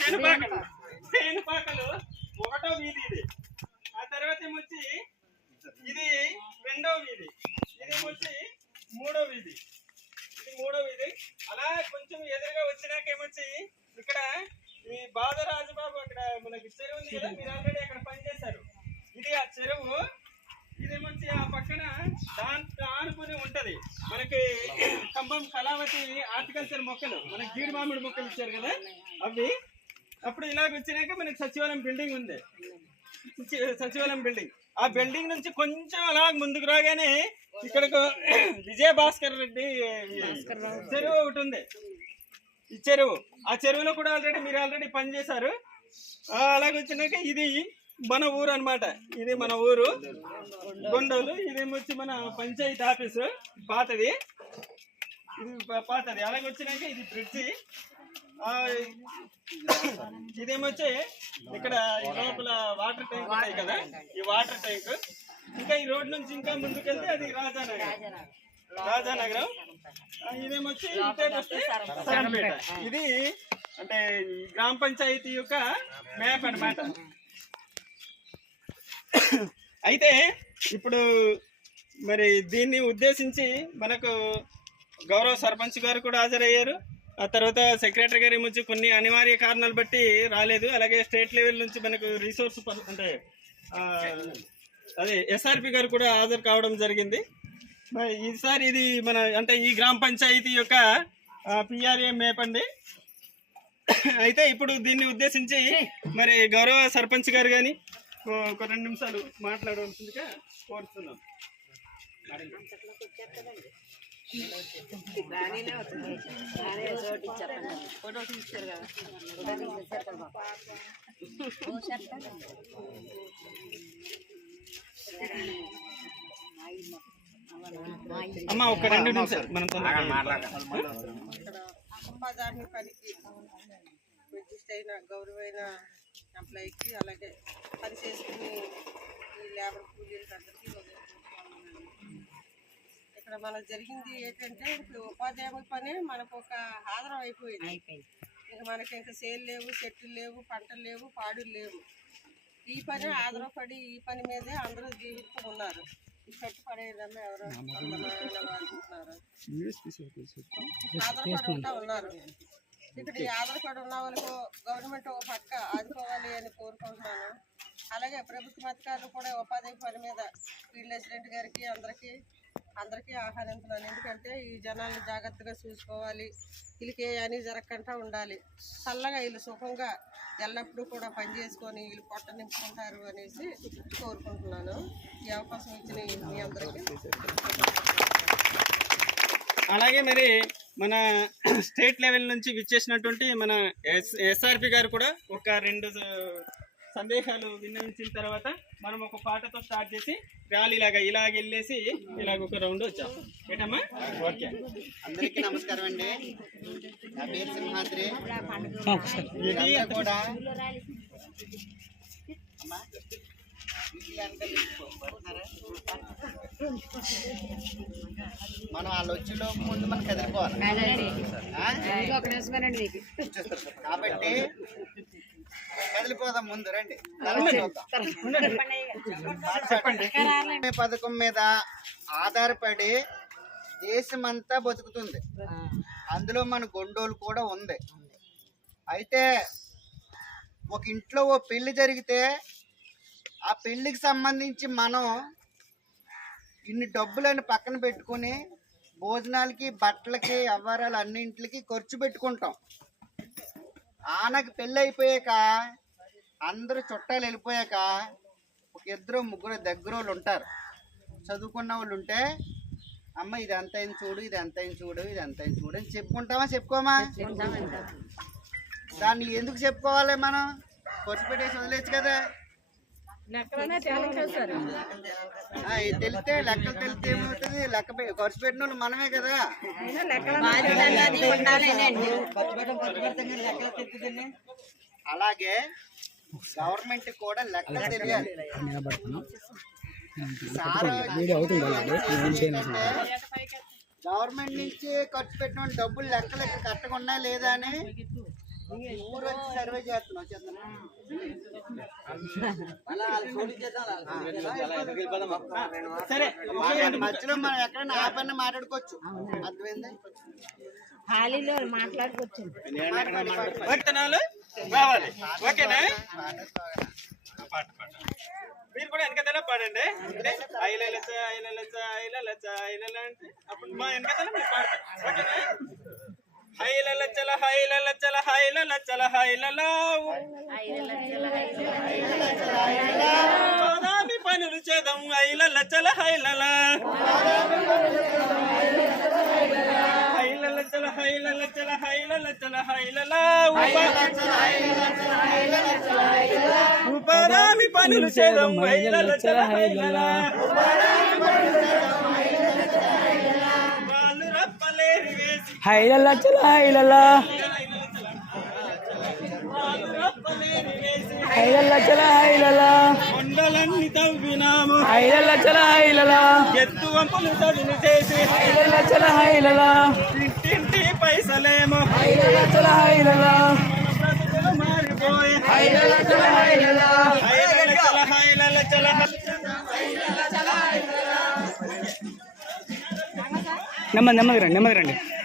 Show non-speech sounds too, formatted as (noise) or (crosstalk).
చేనుపాకలు చేనుపాకలు ఒకటో వీధి ఇది. ఆ తర్వాత ఏమొచ్చి? ఇది రెండో వీధి. ఇది ఏమొచ్చి? మూడో వీధి. ఇది మూడో వీధి. అలా కొంచెం ఎదురుగా వచ్చినాక ఏమొచ్చి? ఇక్కడ ఈ బాధరాజుబాబు అక్కడ మనకి చెరువు ఉంది కదా మీరు ఆల్రెడీ అక్కడ పనిచేశారు ఇది ఆ చెరువు. ఇదేమొచ్చి ఆ పక్కన దాంట్లో ఆనుకుని ఉంటది. మనకి ఖమ్మం కళావతి హార్టికల్చర్ మొక్కలు. మనకి జీడి మామిడి మొక్కలు ఇచ్చారు కదా అవి. అప్పుడు ఇలాగ వచ్చినాక మనకి సచివాలయం బిల్డింగ్ ఉంది. సచి- సచివాలయం బిల్డింగ్ ఆ బిల్డింగ్ నుంచి కొంచెం అలా ముందుకు రాగానే ఇక్కడ (coughs) విజయ భాస్కర్ రెడ్డి చెరువు ఒకటి ఉంది. ఈ చెరువు. ఆ చెరువులో కూడా ఆల్రెడీ మీరు ఆల్రెడీ పనిచేశారు ఆ, అలాగే వచ్చినాక ఇది మన ఊరు అన్నమాట. ఇది మన ఊరు. గొండోలు. ఇదేమొచ్చి మన పంచాయతీ ఆఫీసు. పాతది. ఇది పాతది. అలాగే వచ్చినాక ఇది బ్రిడ్జి ఇదేమొచ్చి ఇక్కడ ఈ లోపల వాటర్ ట్యాంక్ ఉంటాయి కదా ఈ వాటర్ ట్యాంక్. ఇంకా ఈ రోడ్ నుంచి ఇంకా ముందుకెళ్తే అది రాజానగర్. రాజానగరం. ఇదేమొచ్చి సరంపేట. ఇది అంటే గ్రామ పంచాయతీ యొక్క మ్యాప్ అన్నమాట. అయితే ఇప్పుడు మరి దీన్ని ఉద్దేశించి మనకు గౌరవ సర్పంచ్ గారు కూడా హాజరయ్యారు. ఆ తర్వాత సెక్రటరీ గారి నుంచి కొన్ని అనివార్య కారణాలు బట్టి రాలేదు. అలాగే స్టేట్ లెవెల్ నుంచి మనకు రిసోర్స్ అంటే అదే ఎస్ఆర్పి గారు కూడా హాజరు కావడం జరిగింది. ఈసారి ఇది మన అంటే ఈ గ్రామ పంచాయతీ యొక్క పిఆర్ఏ మేప్ అండి. అయితే ఇప్పుడు దీన్ని ఉద్దేశించి మరి గౌరవ సర్పంచ్ గారు కానీ ఒక రెండు నిమిషాలు మాట్లాడవలసిందిగా కోరుతున్నాం. అమ్మ ఒక రెండు నిమిషాలు. మనం ఉపాధి పనికి అయిన గౌరవైన ఎంప్లాయీకి అలాగే పని చేసుకుని ఈ లేబర్ కూలీలకి అందరికీ. ఇక్కడ మనకు జరిగింది ఏంటంటే ఇప్పుడు ఉపాధి హామీ పని మనకు ఒక ఆధారం అయిపోయింది. ఇంకా మనకి ఇంకా సేల్ లేవు చెట్లు లేవు పంటలు లేవు పాడులు లేవు. ఈ పని ఆధారపడి ఈ పని మీదే అందరూ జీవిస్తూ ఉన్నారు. ఈ చెట్టు పడేదమ్మా ఎవరో ఉంటా ఉన్నారు. ఇక్కడ ఈ ఆధారపడి ఉన్న వాళ్ళకు గవర్నమెంట్ ఒక పక్క ఆదుకోవాలి అని కోరుకుంటున్నాను. అలాగే ప్రభుత్వ అధికారులు కూడా ఉపాధి పని మీద ఫీల్డ్ అసిడెంట్ గారికి అందరికీ అందరికీ ఆహ్వానించున్నాను ఎందుకంటే ఈ జనాలను జాగ్రత్తగా చూసుకోవాలి. వీళ్ళకి ఏ అని జరగకుండా ఉండాలి. చల్లగా వీళ్ళు సుఖంగా ఎల్లప్పుడూ కూడా పని చేసుకొని వీళ్ళు పొట్ట నింపుకుంటారు అనేసి కోరుకుంటున్నాను. ఈ అవకాశం ఇచ్చిన మీ అందరికీ. అలాగే మరి మన స్టేట్ లెవెల్ నుంచి విచ్చేసినటువంటి మన ఎస్ ఎస్ఆర్పి గారు కూడా ఒక రెండు సందేశాలు విన్నవించిన తర్వాత మనం ఒక పాటతో స్టార్ట్ చేసి ర్యాలీ లాగా ఇలాగ వెళ్ళేసి ఇలాగ ఒక రౌండ్ వచ్చాం. ఏంటమ్మా? ఓకే. అందరికీ నమస్కారం అండి. నా పేరు సింహాద్రి. కూడా? మనం వాళ్ళు వచ్చేలో ముందు మనం కదిలిపోవాలి. కాబట్టి కదిలిపోదాం ముందు రండి. చెప్పండి. పథకం మీద ఆధారపడి దేశమంతా బతుకుతుంది. అందులో మన గొండోలు కూడా ఉంది. అయితే ఒక ఇంట్లో ఓ పెళ్ళి జరిగితే ఆ పెళ్ళికి సంబంధించి మనం ఇన్ని డబ్బులని పక్కన పెట్టుకుని భోజనాలకి బట్టలకి వ్యవహారాలు అన్నింటికి ఖర్చు పెట్టుకుంటాం. ఆనకి పెళ్ళి అయిపోయాక అందరూ చుట్టాలు వెళ్ళిపోయాక ఒక ఇద్దరు ముగ్గురు దగ్గర వాళ్ళు ఉంటారు. చదువుకున్న వాళ్ళు ఉంటే అమ్మ ఇది ఎంత అయింది చూడు ఇది ఎంత అయింది చూడు ఇది ఎంత అయింది చూడు అని చెప్పుకుంటామా చెప్పుకోమా? దాన్ని ఎందుకు చెప్పుకోవాలి మనం? ఖర్చు పెట్టేసి వదిలేచ్చు కదా. తెలిస్తే లెక్కలు తెలిస్తే ఏమవుతుంది? లెక్క ఖర్చు పెట్టిన వాళ్ళు మనమే కదా. అలాగే గవర్నమెంట్ కూడా లెక్కలు తెలియాలి. గవర్నమెంట్ నుంచి ఖర్చు పెట్టిన డబ్బులు లెక్కలు కట్టకుండా లేదా అని ఊరు వచ్చి సర్వే చేస్తున్నాం చేస్తున్నాం సరే మధ్యలో మనం ఎక్కడైనా ఆపన్న మాట్లాడుకోవచ్చు. అర్థమైంది? ఖాళీలో మాట్లాడుకోవచ్చు. కావాలి. ఓకేనా? పాట పాట మీరు కూడా వెనకదల పాడండి. అంటే ఐలలచ ఐలలచ ఐలలచ ఐలల అంటే అప్పుడు మా వెనకదల మీరు పాడతారు. ఓకేనా? హైలలచల హైలలచల హైలలచల హైలల బాదామి పనులు చేద్దాం ఐలలచల హైలల. హైలలచల హైలలచల హైలలచల హైలల ఉపాదామి పనులు చేద్దాం హైలలచల హైలల. హైలల్లా చల హైలల్లా హైలల్లా చల హైలల్లా కొండలన్నీ తవ్వినాము. హైలల్లా చల హైలల్లా ఎత్తు వంపులు చదును చేసి. హైలల్లా చల హైలల్లా ఇంటింటి పైసలేమో. హైలల్లా చల హైలల్లా మారిపోయి. హైలల్లా చల హైలల్లా హైలల చల హైలల చల. నెమ్మది నెమ్మది రండి నెమ్మది రండి.